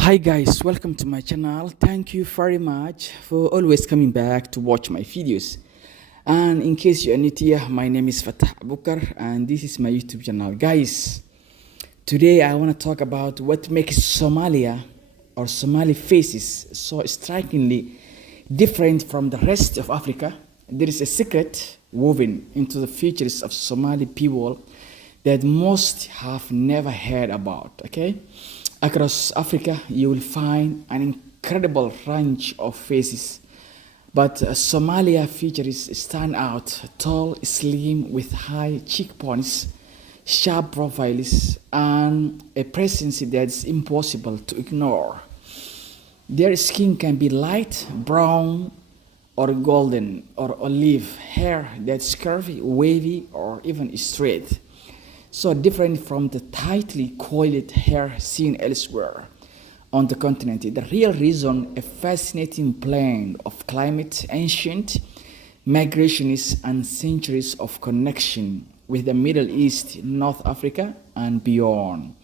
Hi guys, welcome to my channel. Thank you very much for always coming back to watch my videos. And in case you are new here, my name is Fatah Abukar and this is my YouTube channel. Guys, today I want to talk about what makes Somalia or Somali faces so strikingly different from the rest of Africa. There is a secret woven into the features of Somali people that most have never heard about, okay? Across Africa, you will find an incredible range of faces, but Somalia features stand out: tall, slim, with high cheekbones, sharp profiles, and a presence that's impossible to ignore. Their skin can be light brown or golden or olive, hair that's curvy, wavy, or even straight, so different from the tightly coiled hair seen elsewhere on the continent. The real reason: a fascinating blend of climate, ancient migrations, and centuries of connection with the Middle East, North Africa, and beyond.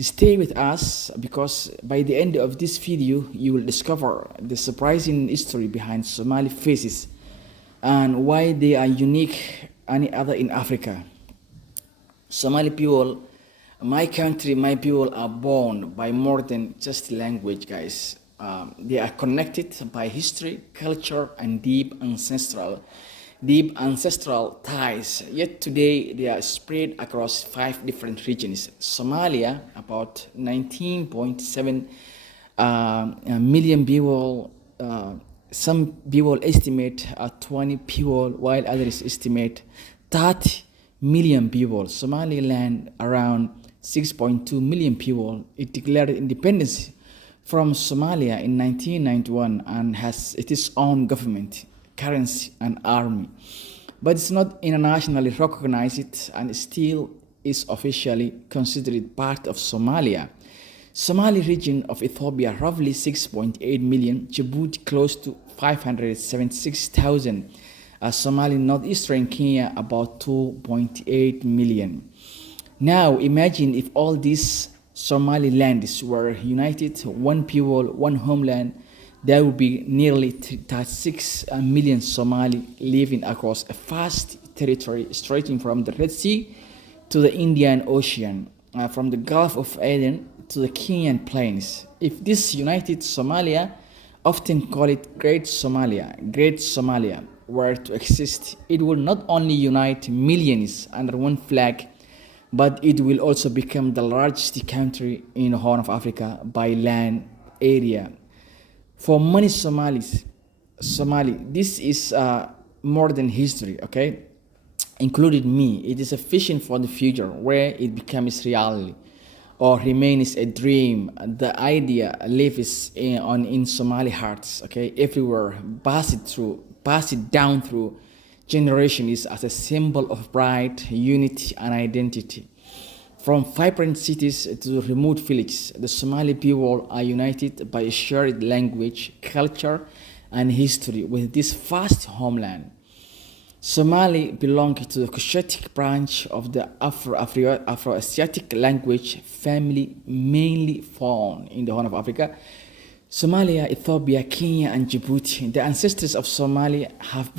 Stay with us because by the end of this video, you will discover the surprising history behind Somali faces and why they are unique any other in Africa. Somali people, my country, my people are born by more than just language, guys. They are connected by history, culture, and deep ancestral ties. Yet today they are spread across 5 different regions. Somalia, about 19.7 million people. Some people estimate 20 people, while others estimate 30 million people. Somaliland, around 6.2 million people. It declared independence from Somalia in 1991 and has its own government, currency, and army. But it's not internationally recognized and still is officially considered part of Somalia. Somali region of Ethiopia, roughly 6.8 million. Djibouti, close to 576,000. Somali northeastern Kenya, about 2.8 million. Now imagine if all these Somalilands were united, one people, one homeland. There would be nearly 36 million Somali living across a vast territory stretching from the Red Sea to the Indian Ocean, from the Gulf of Aden to the Kenyan plains. If this united Somalia, often call it Great Somalia, were to exist, it will not only unite millions under one flag, but it will also become the largest country in the Horn of Africa by land area. For many Somali, this is more than history, okay? Including me, it is a vision for the future where it becomes reality or remains a dream. The idea lives in Somali hearts, okay, everywhere, passed down through generations as a symbol of pride, unity, and identity. From vibrant cities to remote villages, the Somali people are united by a shared language, culture, and history with this vast homeland. Somali belong to the Cushitic branch of the Afro-Asiatic language family, mainly found in the Horn of Africa. Somalia, Ethiopia, Kenya, and Djibouti. The ancestors of Somalia have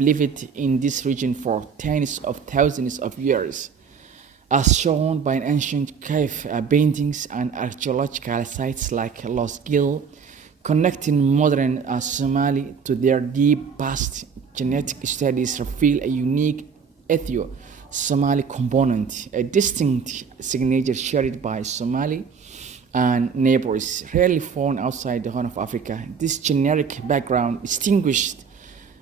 lived in this region for tens of thousands of years, as shown by ancient cave paintings and archaeological sites like Los Gil, connecting modern Somali to their deep past. Genetic studies reveal a unique Ethio-Somali component, a distinct signature shared by Somali and neighbors, rarely found outside the Horn of Africa. This generic background distinguished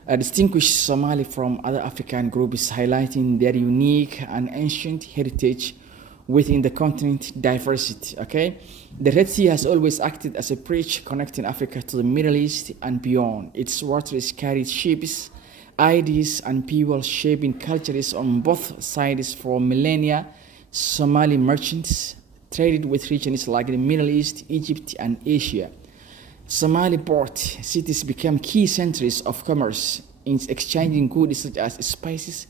Somali from other African groups, highlighting their unique and ancient heritage within the continent's diversity. Okay, the Red Sea has always acted as a bridge connecting Africa to the Middle East and beyond. Its waters carried ships, ideas, and people, shaping cultures on both sides for millennia. Somali merchants traded with regions like the Middle East, Egypt, and Asia. Somali port cities became key centers of commerce in exchanging goods such as spices,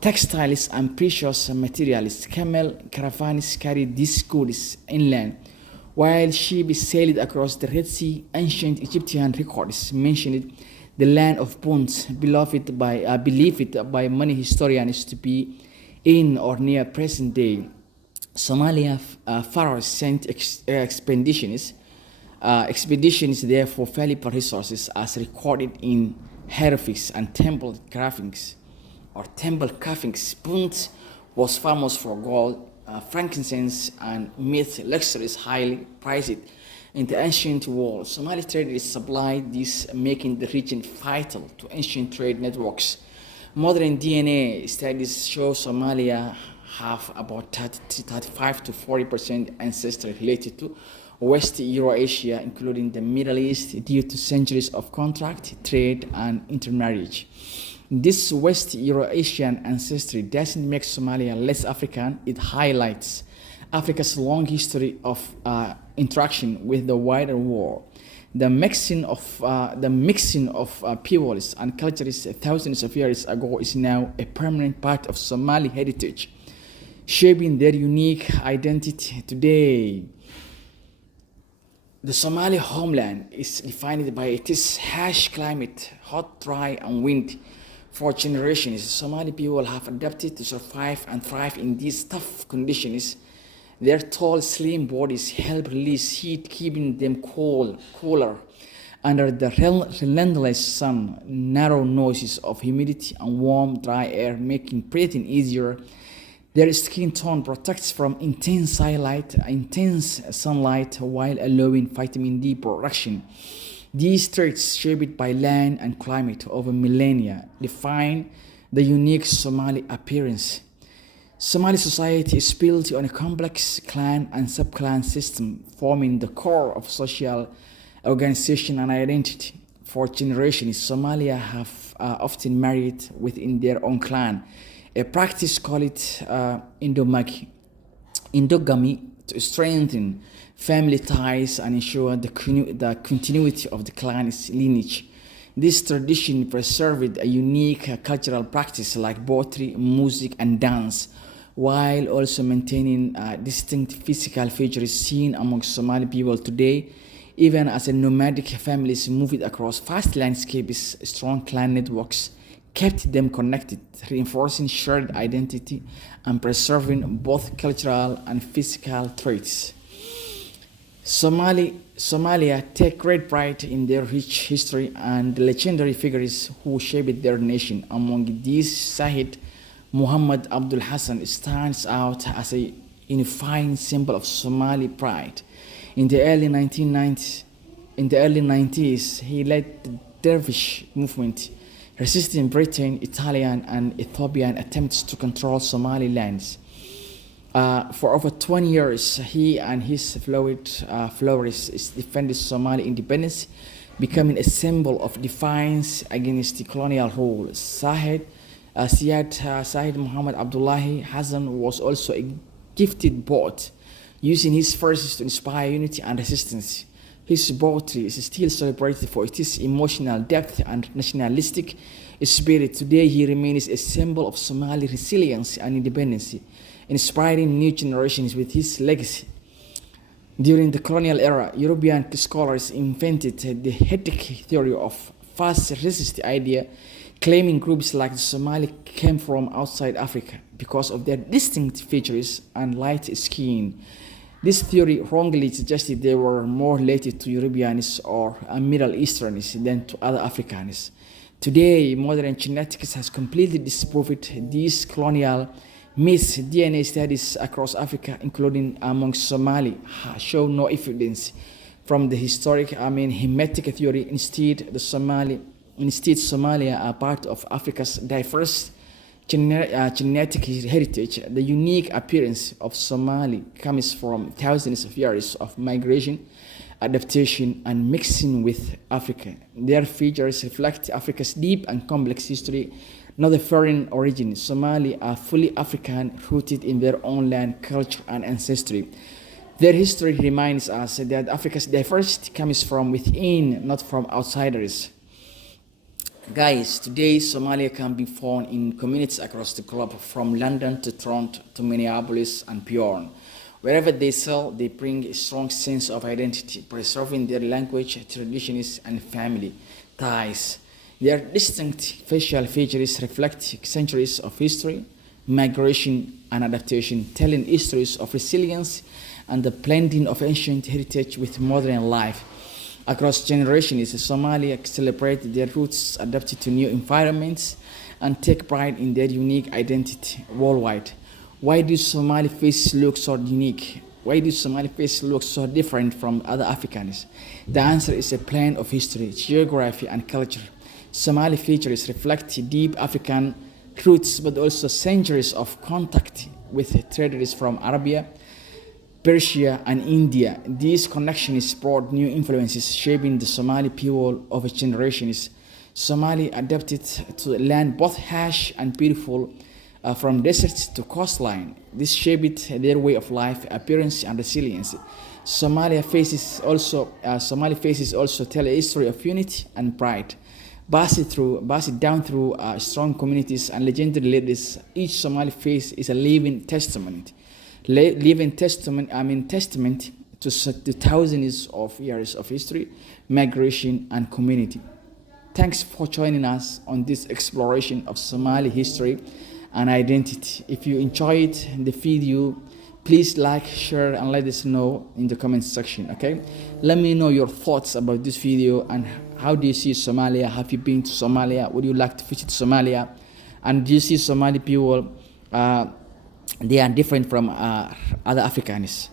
textiles, and precious materials. Camel caravans carried these goods inland, While ships sailed across the Red Sea, ancient Egyptian records mentioned the land of bones, believed by many historians to be in or near present day Somalia. Pharaohs sent expeditions there for valuable resources, as recorded in hieroglyphs and temple carvings. Punt was famous for gold, frankincense, and meat luxuries highly prized in the ancient world. Somali traders supplied these, making the region vital to ancient trade networks. Modern DNA studies show Somalia have about 35 to 40% ancestry related to West Eurasia, including the Middle East, due to centuries of contract, trade, and intermarriage. This West Eurasian ancestry doesn't make Somalia less African, it highlights Africa's long history of interaction with the wider world. The mixing of peoples and cultures thousands of years ago is now a permanent part of Somali heritage, shaping their unique identity today. The Somali homeland is defined by its harsh climate, hot, dry, and wind. For generations, Somali people have adapted to survive and thrive in these tough conditions. Their tall, slim bodies help release heat, keeping them cooler under the relentless sun. Narrow noises of humidity and warm, dry air making breathing easier. Their skin tone protects from intense sunlight while allowing vitamin D production. These traits, shaped by land and climate over millennia, define the unique Somali appearance. Somali society is built on a complex clan and sub-clan system, forming the core of social organization and identity. For generations, Somalia have often married within their own clan, a practice called endogamy to strengthen family ties and ensure the continuity of the clan's lineage. This tradition preserved a unique cultural practice like poetry, music, and dance, while also maintaining distinct physical features seen among Somali people today. Even as a nomadic families moved across vast landscapes, strong clan networks kept them connected, reinforcing shared identity and preserving both cultural and physical traits. Somalia take great pride in their rich history and the legendary figures who shaped their nation. Among these, Sahid Muhammad Abdul Hassan stands out as a unifying symbol of Somali pride. In the early 90s, he led the Dervish movement, resisting Britain, Italian, and Ethiopian attempts to control Somaliland. For over 20 years, he and his followers defended Somali independence, becoming a symbol of defiance against the colonial rule. Syed Muhammad Abdullahi Hassan was also a gifted poet, using his verses to inspire unity and resistance. His poetry is still celebrated for its emotional depth and nationalistic spirit. Today, he remains a symbol of Somali resilience and independence, inspiring new generations with his legacy. During the colonial era, European scholars invented the hetic theory of fast resist idea, claiming groups like the Somali came from outside Africa because of their distinct features and light skin. This theory wrongly suggested they were more related to Europeans or Middle Easterns than to other Africans. Today, modern genetics has completely disproved these colonial myths. DNA studies across Africa, including among Somali, show no evidence from the Hemitic theory. Instead, Somalia are part of Africa's diverse genetic heritage. The unique appearance of Somali comes from thousands of years of migration, adaptation, and mixing with Africa. Their features reflect Africa's deep and complex history, not a foreign origin. Somali are fully African, rooted in their own land, culture, and ancestry. Their history reminds us that Africa's diversity comes from within, not from outsiders. Guys, today Somalia can be found in communities across the globe, from London to Toronto to Minneapolis and beyond. Wherever they sell, they bring a strong sense of identity, preserving their language, traditions, and family ties. Their distinct facial features reflect centuries of history, migration, and adaptation, telling histories of resilience and the blending of ancient heritage with modern life. Across generations, Somalia celebrate their roots, adapted to new environments, and take pride in their unique identity worldwide. Why do Somali faces look so unique? Why do Somali faces look so different from other Africans? The answer is a blend of history, geography, and culture. Somali features reflect deep African roots, but also centuries of contact with traders from Arabia, Persia, and India. These connections brought new influences, shaping the Somali people over generations. Somali adapted to a land both harsh and beautiful, from deserts to coastline. This shaped their way of life, appearance, and resilience. Somali faces also tell a history of unity and pride, passed down through strong communities and legendary leaders. Each Somali face is a living testament, testament to the thousands of years of history, migration, and community. Thanks for joining us on this exploration of Somali history and identity. If you enjoyed the video, please like, share, and let us know in the comment section, okay? Let me know your thoughts about this video and how do you see Somalia? Have you been to Somalia? Would you like to visit Somalia? And do you see Somali people, they are different from other Africans?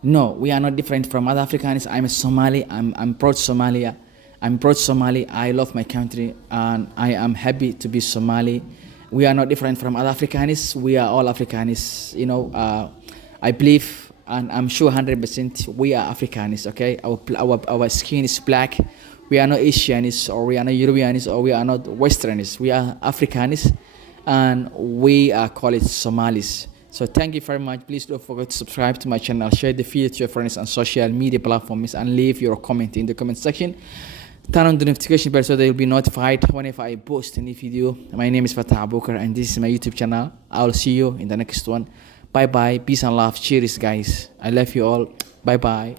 No, we are not different from other Africans. I'm a Somali. I'm proud Somalia. I'm proud Somali. I love my country and I am happy to be Somali. We are not different from other Africans. We are all Africans. I believe and I'm sure 100% we are Africans. Okay, our skin is black. We are not Asians or we are not Europeans or we are not Westerners. We are Africans and we are called Somalis. So thank you very much. Please don't forget to subscribe to my channel, share the video to your friends on social media platforms, and leave your comment in the comment section. Turn on the notification bell so that you'll be notified whenever I post any video. My name is Fatah Abukar and this is my YouTube channel. I'll see you in the next one. Bye bye. Peace and love. Cheers, guys. I love you all. Bye bye.